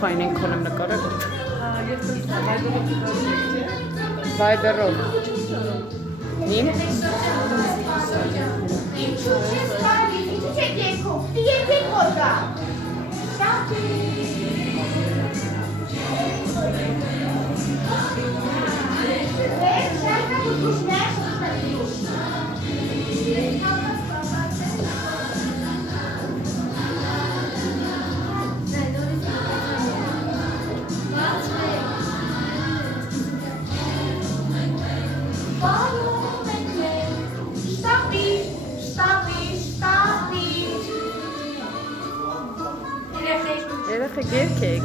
Fajn inkonem nakarować. Viber'ով։ Իմ։ Երեխեք երկեք։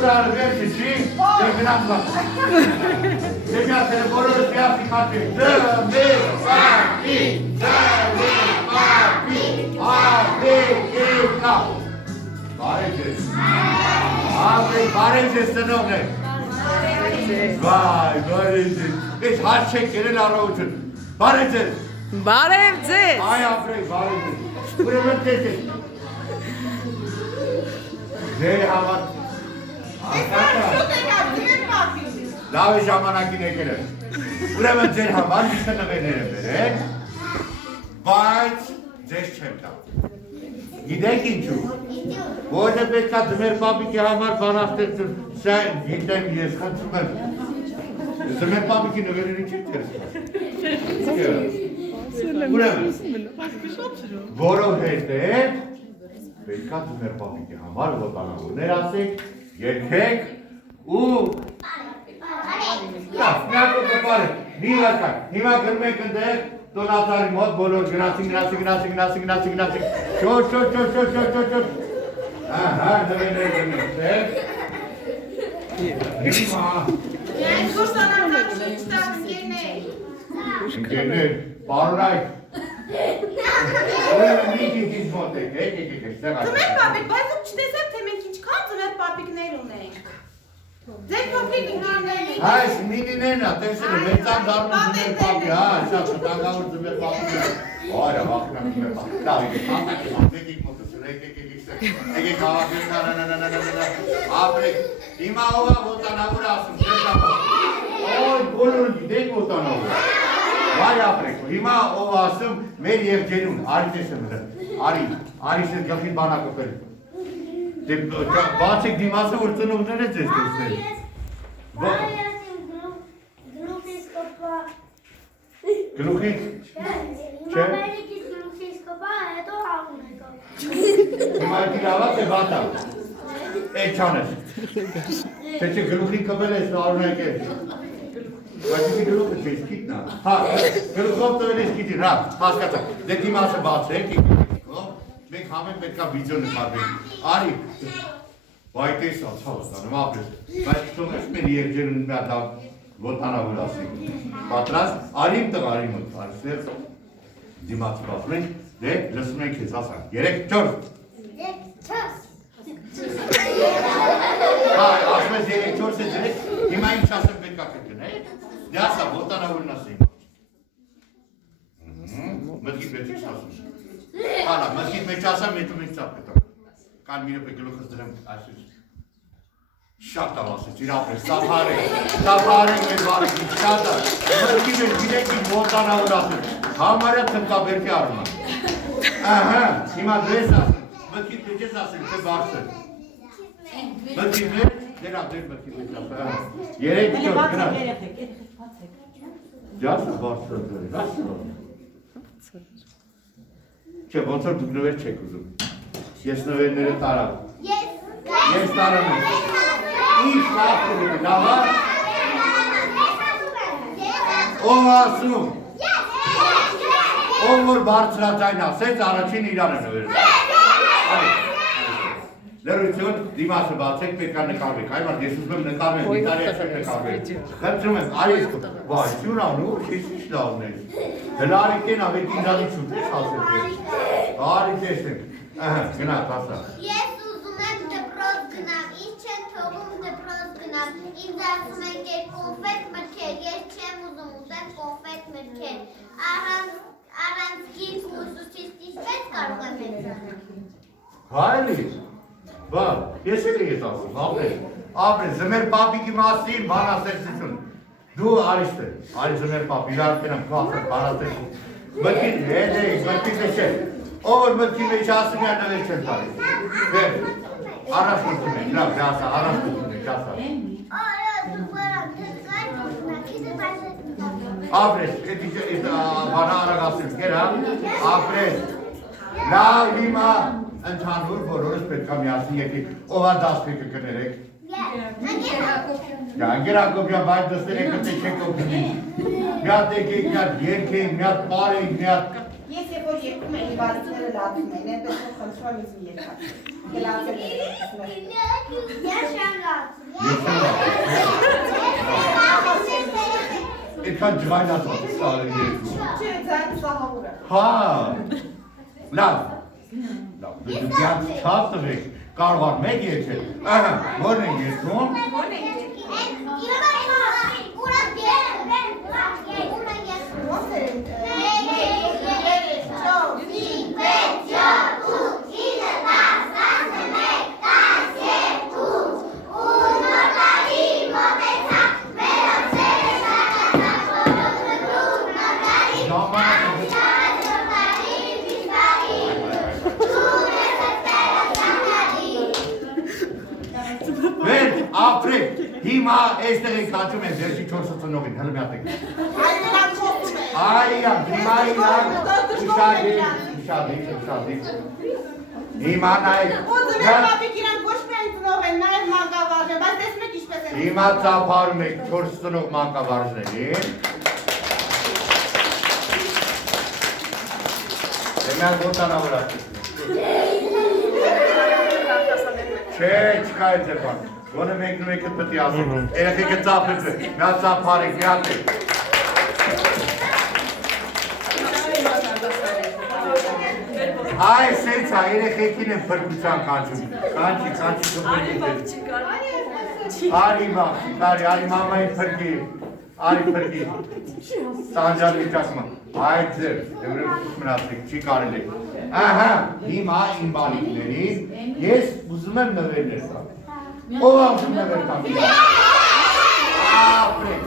Ural verdi și de gram la. Deja telefonul se află cate. Barece să nu ne. Vai, barece. Deci har çekeri la răuțul. Barece. Բարև ձեզ։ Aia vrei, barece. Ուրեմն տեսեք։ Ձեր համար Լավ է ժամանակին եկել եմ։ Ուրեմն ձեր համար միշտ նվերներ եմ բերել, բայց ձեզ չեմ տա։ Գիտեք ինչու։ Որը պետք է ձմեր պապիկի համար բանաստեղծում, սա գիտեմ ես խնդրում եմ։ Ձմեր պապիկի նվերները չի թերսկա։ Ուրեմն, որովհետև պետք է ձմեր պապիկի համար ոտանավորներ ասեք, երկեք ու Միակը կպար է, մի լակար, հիմա գնում եք ընդեղ տոնատարի մոտ բոլոր գնացին, շոտ, ահա, նվերներ գնում եք, հիմա Ընկերներ, պարորայք Ուրեմն մի քիչ մոտ եք, ստեղ Ձմեր պապիկ, բայց դուք չտեսեք, թե մենք ինչքան ձմեր պապիկներ ունենք Ձեր փոքրիկ ընկերների Այս մինիներն է, տեսել է, մեծան դառնում ձմեր պապի, հա, շատ շտանգավոր ձմեր պապի Այրա, վախնակ ձմեր պապի Լավ, եկեք մոտս, եկեք ապրեք, հիմա ով է ոտանավոր ասում, Ոյ, բոլորը գիտեք ոտանավոր Վայ ապրեք, հիմա ով ասում, մեր եղջերուն, արի տեսեմ հրը, արի սեզ գլխին բանակոպել Բացեք դիմասը, որ ծնողներ է ձեզ տեսնել Գլուխից կպա Գլուխից? Հիմա մերիկից գլուխից կպա, հետո հաղուն եկա Հիմա այդ իրավաց է վատա Էդ չանես Թե չէ գլուխին կպել ես արունայք է Բայց իքի գլուխը չես կիտնա Հա, գլուխով տվել ես կիտնին, հա, հասկացա Դե դիմասը բացեք, մենք համեն պետքա վիդեո նկարվենք Արի Վայ տեսա, ցավս տանեմ, ապրես Բայց թողես մեր եղջերուն մի հատ լավ ոտանավոր ասենք Պատրաստ, արիմ տղ, արիմ մոտ, արսեր Դիմացի բացում ենք, դե լսում ենք ես ասանք 3-4 Հա, ասում ես 3-4 է ձրեք, հիմա ինչ ասեմ պետքա կգնեք Դե ասա, ոտանավորն ասենք Մտքիտ մեջ ես ասում Հալա, մտքիտ մեջ ասամ, հետում ենք ծապ կտակ Կան միրը պե գլուխս դրեմ այսուս Շատ ավասեց, իր ապրես, տապարենք մեր բարեկին, շատ է Մտքի մեջ գիտեք ինչ ոտանավոր ասում Համարյա թմկաբերքի արում Ահա, հիմա դրես ասում Մտքիտ մեջ ես ասեմ, թե բարսը Մտքիտ մեջ, դերա դեր մտքիտ մեջ ասում 3-4 գնա Դյասը բարսը դրել, ասում Չէ, ոնց որ դուք նվեր չեք ուզում Ես նվերները տարավ Ես տարավ եմ Ինչ լավ կուղի, լավ է Ով ասում։ Ով որ բարձրաձայն ասեց, առաջին իրան է նվերում։ Լրություն, դիմասը բացեք, պետք է նկարվեք, այմար ես ուզում եմ նկարվեմ, դիտարի ես եմ նկարվեք։ Խնդրում եմ, արի վայ, սյուրան ու շեսիշ լավն ես։ Հլարիք են ավետ ինձանի չուտ ես ասեք ես։ Արի տեսնեմ, գնատ ասա։ Ես ուզում եմ դպրոց գնամ, ինձ չեն թողում դպրոց գնամ, ինձ ասում են կեր կոնֆետ մրքեր, ես չեմ ուզում ուզեմ կոնֆետ մրքեր, առանց գիրք ու ուսուցիչից պես կարող եմ մեծանալ։ Հայլիս, բա, ես էլ ես ասում, ապրես, զմեր պապիկի մասին բանաստեղծություն, դու արիշտ է, արի զմեր պապ, իրար կենամ կասեմ, բանաստեղծություն, մտքին հետ էի, մտքին մեջ է, ով մտքին մեջ ասում յան նվեր չեն տարի, վեր, առաջ մտքին մեջ, լավ, գասա, առաջ մտքին մեջ, ասա։ Ապրես, բանա արագ ասում, կեր հա, ապրես, լավ հիմա, ընդհանուր բոլորս պետք է միասին եկեք, ով է դասպեկը կներեք։ Անգեր Հակոբյան, բայց դստեր եք դե չեք օգնի։ Միատ եկեք, միատ երկեք, միատ պարենք, միատ… Ես երբ որ երկում են իվարիքները լացում են, այնպես որ խնդրում եմ իզմ երկակ։ Գլացել են։ Ես շան լացում։ Այդքան ջվայնացած սաղը երկում։ Չէ, ձայն սահավոր է։ Հա, լավ, դու գյանց չավ տվեք, կարող ար մեկ երկել, որն են երկում։ Ապրեք, հիմա էստեղ եք հաճում են վերջի 4 ծնողին, հլը միատեք։ Այա, հիմա իրան, ուշադիկ։ Հիմա նայեք։ Ոզում պապիկ իրան ոչ միայն ծնող են, նաև մանկավարժ են, բայց տեսնում եք ինչպես են։ Հիմա ծափարում եք 4 ծնող մանկավարժներին։ Դեմյան գոտանա վրա։ Չէ, չկա է ձեպան։ Գոնը մեկնում եք պտի ասեք, երեխեքը ծափեց է, միատ ծափարեք, միատ եք։ Այս էց է, երեխեքին են պրկության կանչում, կանչի կպրկի դեր։ Արի բաղշիկ, արի մամային պրկի, արի պրկի, սանջալ վիճակմա, այդ ձեր, եվրեմ մնացեք, չի կարել եք։ Ահա, հիմա իմ բանիքներին, ես ուզում եմ նվերներ տամ։ Ով աղջում նվեր տամ։ Ապրեք։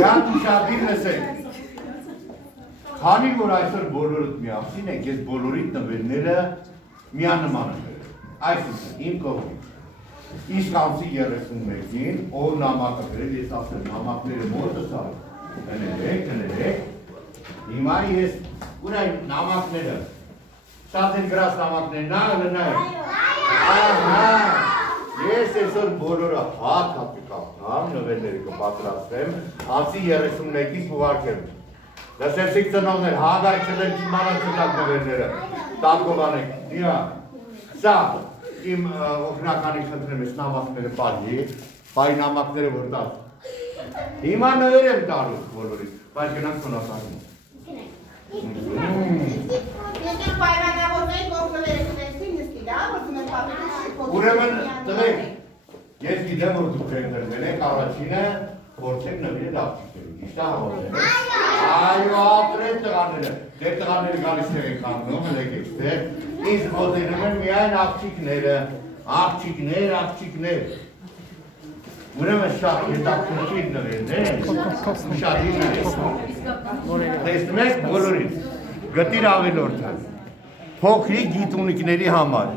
Գանդ ուշադիր լսեք։ Քանի որ այսօր բոլորդ միասին եք, ես բոլորիդ նվերները միանման եմ վերել։ Այսինքն, իմ կողմից։ Իսկ անցի 31-ին, ով նամակը վերել, ես ասել նամակները մոտս ալ, կներեք, հիմա ես ունայն նամակները, շատ են գրած նամակները, նայ, ահա, ես այսօր բոլորը հատ կապնամ, նվերները կպատրաստեմ, անցի 31-ից ուղարկեմ։ Լսեցիք ծնողներ, հագայցել են չիմանան չտակ նվերները, տակով անեք, դիա, սա, իմ օգնականի խնդրեմ ես նամակները պարի, պայի նամակները որ տաս։ Հիմա նվեր եմ տալու բոլորից, բայց գնանք խոնասանում։ Ես եմ պայմանավորների կողմները կնեցին նստի, դա, որտում են պապիկի Ուրեմն տղեք, ես գիտեմ որ դուք եք դրվել եք առաջինը փորձեք նվիրել աղջիկներին, ճիշտ է հավատել։ Այո, ապրեն տղաները, դեր տղաները գալիս եք կանգնում, ելեք ստեղ, ինձ մոտենում են միայն աղջիկներ։ Ուրեմն շատ հետաքրքիր նվերներ, ուշադիր նվեր։ Տեսնում եք բոլորից, գտիր ավելորդը, փոքրիկ գիտունիկների համար,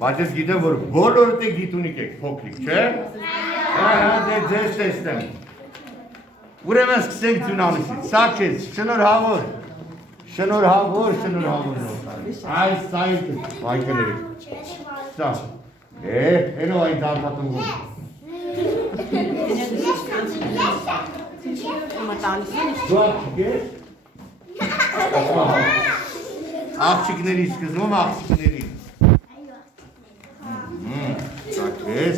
բայց ես գիտեմ, որ բոլորդ եք գիտունիկ եք, փոքրիկ, չէ՞։ Ահա, դե ձեզ տեսնեմ։ Ուրեմն սկսենք ձյունանիշից, սա քեզ, շնորհավոր այս սայթը, այ կներեք, սա, հենո այն դանդատունգում։ համար տալիս են։ Դու աղջիկ ես։ Աղջիկների սկզբում աղջիկների։ Սակես։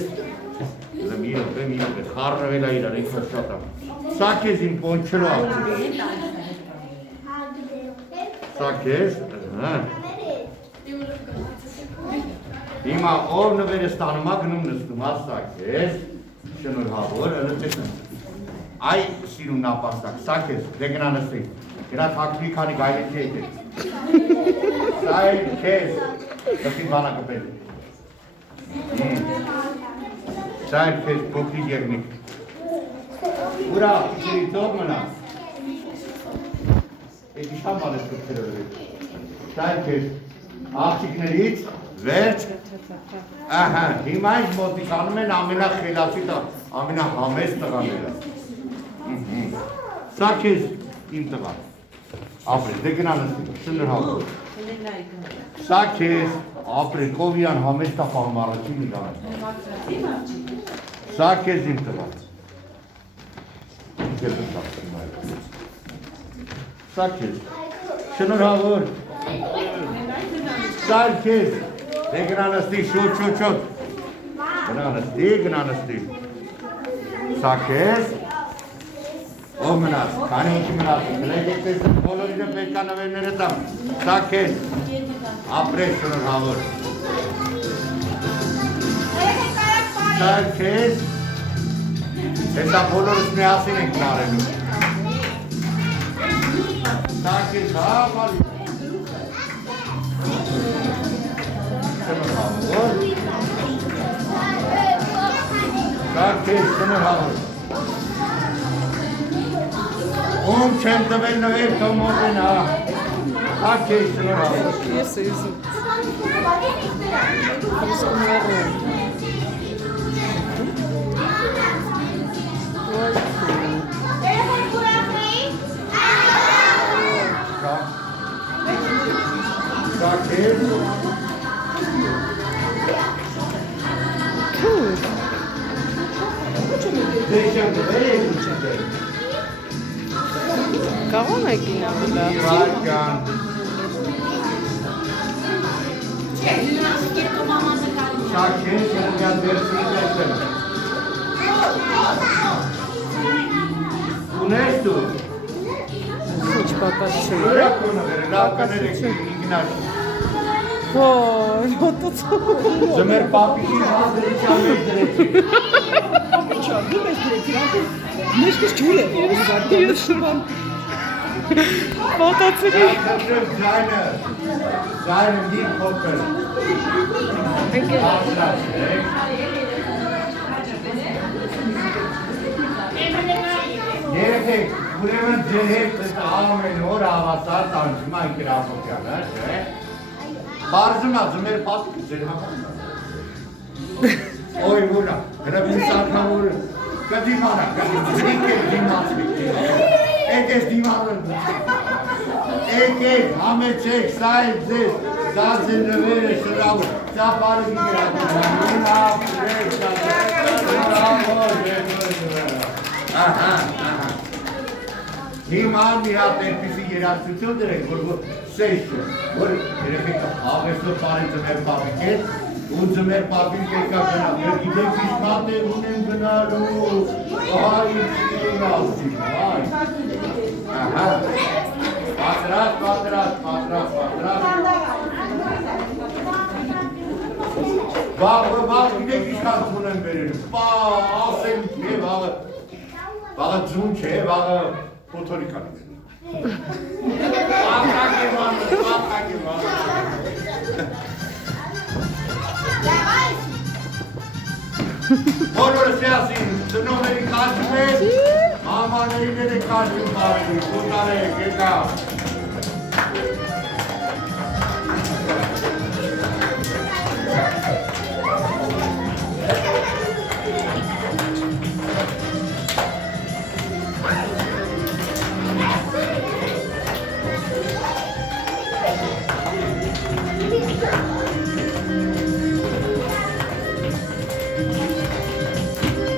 Դեմիրը խառնվել է իրար ինքը շատ է։ Սակես իմ պոնչերով աղջիկ։ Սակես, հա։ Հիմա ով նվերը ստանում է գնում նստում, սակես, շնորհավոր, ըլտես Այ սիրուն նապաստակ, սակես, դե գնա նստի, գնա թակվի քանի գայլիքի հետ է։ Սա էլ քեզ, դպի բանա կպել։ Սա էլ քեզ փոքրի գերնիկ։ Ուրա, քիչերի ծով մնա։ Էդ իշան բան ես կպտերով է։ Սա էլ քեզ, աղջիկներից, վերջ, ահա, հիմա ինչ մոտիկ անում են ամենախելացի ամենահամես տղաները։ Սա քեզ իմ տղա, ապրել, դե գնա նստի, շնորհավոր։ Սա քեզ, ապրել, կովյան համես տաղամ առաջին իլան։ Սա քեզ իմ տղա։ Սա քեզ, շնորհավոր։ Սա քեզ, դե գնա նստի, շոտ։ Գնա նստի։ Սա քեզ, ով մնաց, քանի ինչի մնաց, գլեք պես բոլորինը պետք է նվերները տամ, սա քեզ, ապրես շնորհավոր։ Սա քեզ, հեսա բոլորս միասին ենք նարելու։ Սա քեզ, հա, բալի։ Շնորհավոր։ Սա քեզ, շնորհավոր։ Ում չեմ տվել նվեր թոմոտին, հա, հա քեզ շնորհավոր։ Ես ուզում։ Խոսքում վերում։ Սա քեզ։ Դե չեմ տվել ես ինչ տվել։ Կաղոն է կինա վլա։ Իվարկյան։ Սա քեզ շնորհյան դերսին դերսել։ Ունես դու։ Ինչ պակաս չէ։ Որակ ունը լավկաներ եք ինգնաշ։ Ոյ, ոտոցո։ Ձմեր պապիկի դրիչան մեջ դրեցի։ Պապիչա, դու մեզ դրեցի, մեջքս ջուր է։ Ոտոցի։ Ձայնը մի փոքր։ Երեքեք, ուրեմն ձեր հետ ամեն օր հավասար տանջում այն գրավոքյանը, չէ՞։ Բարձում է, ձմեր պապիկը ձեր հավասար։ Ոյ ուրա, հրավին սարքավոր կդիմանա, դիմացվի։ Էդ դիմանը։ Էդ համեցեք, սա է ձեզ, սա ձեր նվերը շրավոր, սա բարի Հիմա մի հատ էրպիսի երացություն դրեք, որ սեշ չէ, որ երեխեքը աղեսով բարի ձմեր պապիկ է, ու ձմեր պապիկ եկա գնա, մեր գիտեք իշմատ է ունեն գնալու, ահա ինչ ասի, այ, ահա, պատրաստ, Բաղ, գիտեք իշքան ձուն են բերել, ասեմ չէ, բաղը ձուն չէ, բաղը փոթորիկան է։ Պապակ է ման։ Բոլորս միասին ծնողների կաշում եք, մամաներիները կաշում բարելի, կուտար եք, եկա։